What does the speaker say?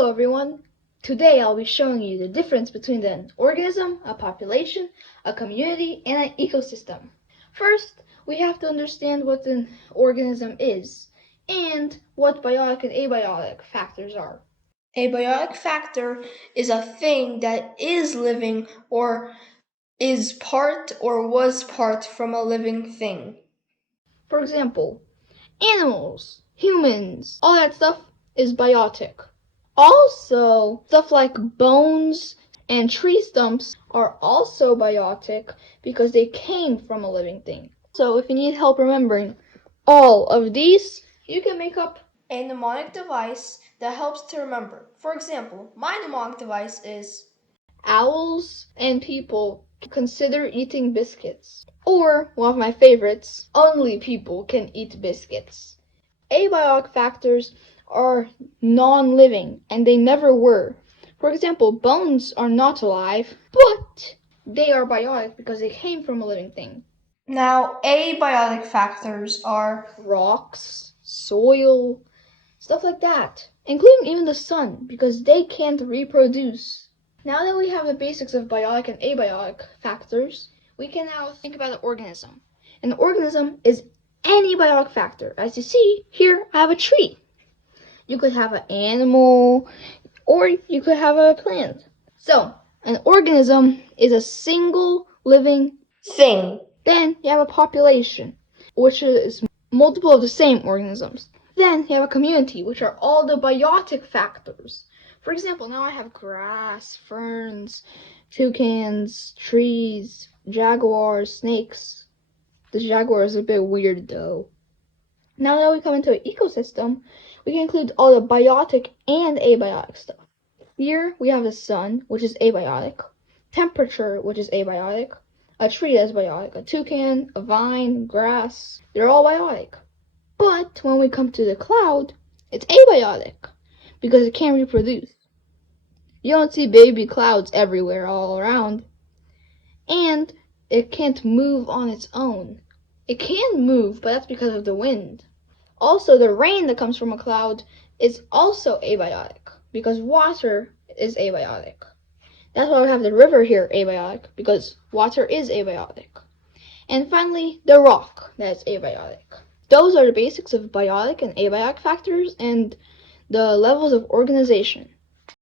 Hello everyone! Today I'll be showing you the difference between an organism, a population, a community, and an ecosystem. First, we have to understand what an organism is and what biotic and abiotic factors are. A biotic factor is a thing that is living or is part or was part from a living thing. For example, animals, humans, all that stuff is biotic. Also, stuff like bones and tree stumps are also biotic because they came from a living thing. So if you need help remembering all of these, you can make up A mnemonic device that helps to remember. For example, my mnemonic device is owls and people consider eating biscuits. Or, one of my favorites, only people can eat biscuits. Abiotic factors are non-living, and they never were. For example, bones are not alive, but they are biotic because they came from a living thing. Now, abiotic factors are Rocks, soil, stuff like that, including even the sun, because they can't reproduce. Now that we have the basics of biotic and abiotic factors, we can now think about an organism. An organism is any biotic factor. As you see, here I have a tree. You could have an animal, or you could have a plant. So, an organism is a single living thing. Then you have a population, which is multiple of the same organisms. Then you have a community, which are all the biotic factors. For example, now I have grass, ferns, toucans, trees, jaguars, snakes. The jaguar is a bit weird though. Now that we come into an ecosystem, we can include all the biotic and abiotic stuff. Here we have the sun, which is abiotic, temperature, which is abiotic, a tree that's biotic, a toucan, a vine, grass, they're all biotic. But when we come to the cloud, it's abiotic because it can't reproduce. You don't see baby clouds everywhere all around. And it can't move on its own. It can move, but that's because of the wind. Also, the rain that comes from a cloud is also abiotic because water is abiotic. That's why we have the river here abiotic, because water is abiotic. And finally, the rock that's abiotic. Those are the basics of biotic and abiotic factors and the levels of organization.